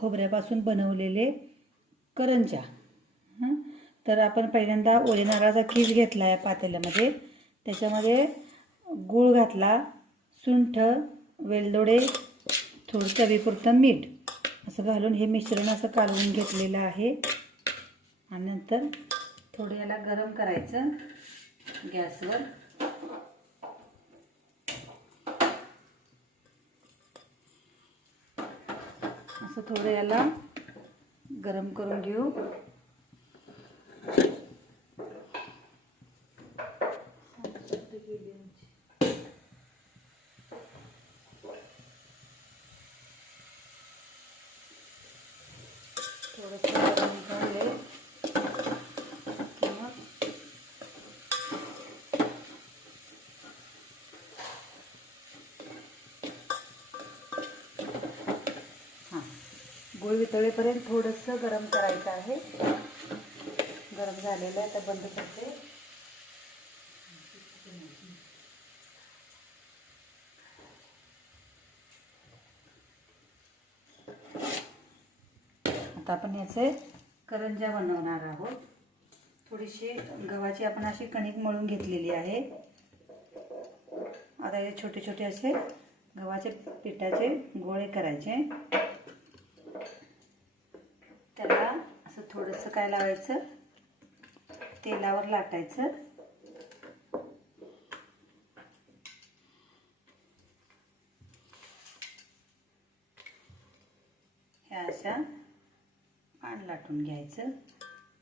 खोबऱ्यापासून बनवलेले करंज्या। तर आपण पहिल्यांदा ओल्या नारळाचा कीस घेतला आहे पातेल्यामध्ये, त्याच्यामध्ये गूळ घातला, सुंठ, वेलदोडे, थोडं चवीपुरतं मीठ असं घालून हे मिश्रण असं कालवून घेतलेलं आहे। आणि नंतर थोडं याला गरम करायचं गॅसवर। असं थोडं याला गरम करून घेऊ। थोडंसं गरम झाले की मग गूळ वितळेपर्यंत थोडंसं गरम करायचं आहे। गरम झालेलं आहे, तर बंद करते। आता आपण याचे करंज्या बनवणार आहोत। थोडीशी गव्हाची आपण अशी कणिक मळून घेतलेली आहे। आता हे छोटे छोटे असे गव्हाचे पिठाचे गोळे करायचे। त्याला असं थोडंसं काय लावायचं, तेलावर लाटायचं। ह्या अशा पान लाटून घ्यायचं।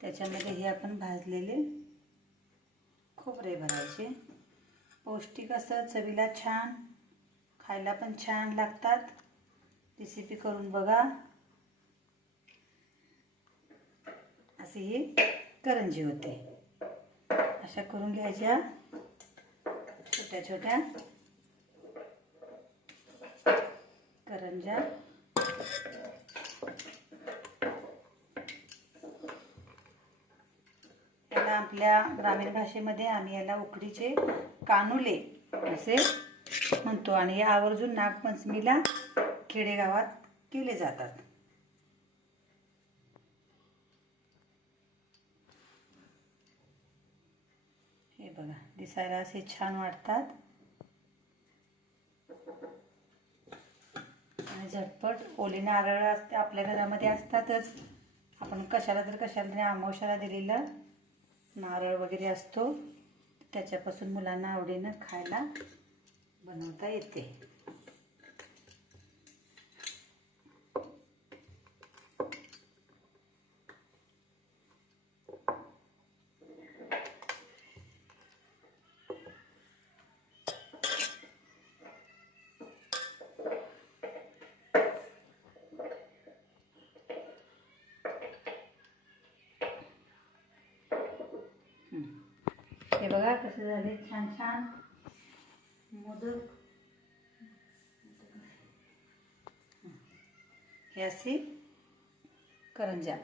त्याच्यामध्ये हे आपण भाजलेले खोबरे भरायचे। पौष्टिक असं, चवीला छान, खायला पण छान लागतात। रेसिपी करून बघा। अशी ही करंजी होते। अशा करून घ्यायच्या छोट्या छोट्या करंज्या। याला आपल्या ग्रामीण भाषेमध्ये आम्ही याला उकडीचे कानुले असे म्हणतो आणि हे आवर्जून नागपंचमीला खेडेगावात केले जातात। हे बघा, दिसायला असे छान वाटतात आणि झटपट। ओले नारळ असते आपल्या घरामध्ये असतातच। आपण कशाला तरी अमावस्याला दिलेला नारळ वगैरे असतो, त्याच्यापासून मुलांना आवडीनं खायला बनवता येते। हे बघा कसे झाले छान छान मोदक। हे अशी करंज्या।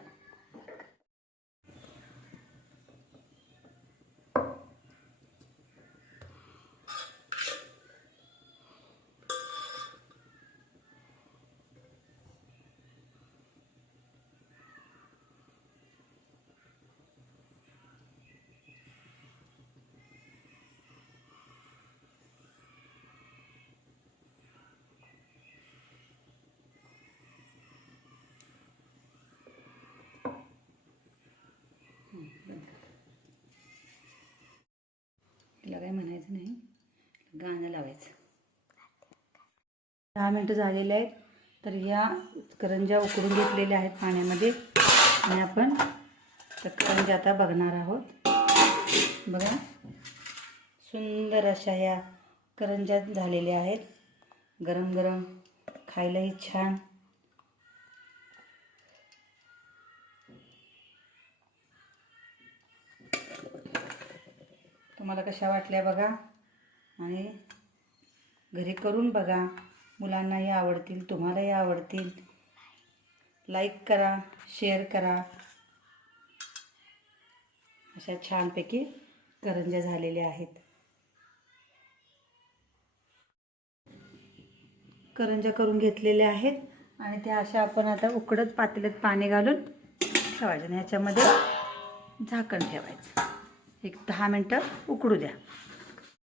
तिला काही म्हणायचं नाही, गाणं लावायचं। 10 मिनिटं झालेले आहेत। तर ह्या करंज्या उकडून घेतलेल्या आहेत पाण्यामध्ये आणि आपण त्या करंज्या आता बघणार आहोत। बघा, सुंदर अशा ह्या करंज्या झालेल्या आहेत। गरम गरम, खायलाही छान। तुम्हाला कशा वाटल्या बघा आणि घरी करून बघा। मुलांनाही आवडतील, तुम्हालाही आवडतील। लाईक करा, शेअर करा। अशा छानपैकी करंज्या झालेल्या आहेत। करंज्या करून घेतलेल्या आहेत आणि त्या अशा आपण आता उकडत पातेल्यात पाणी घालून ठेवायचं आणि ह्याच्यामध्ये झाकण ठेवायचं. एक 10 मिनटं उकडू द्या.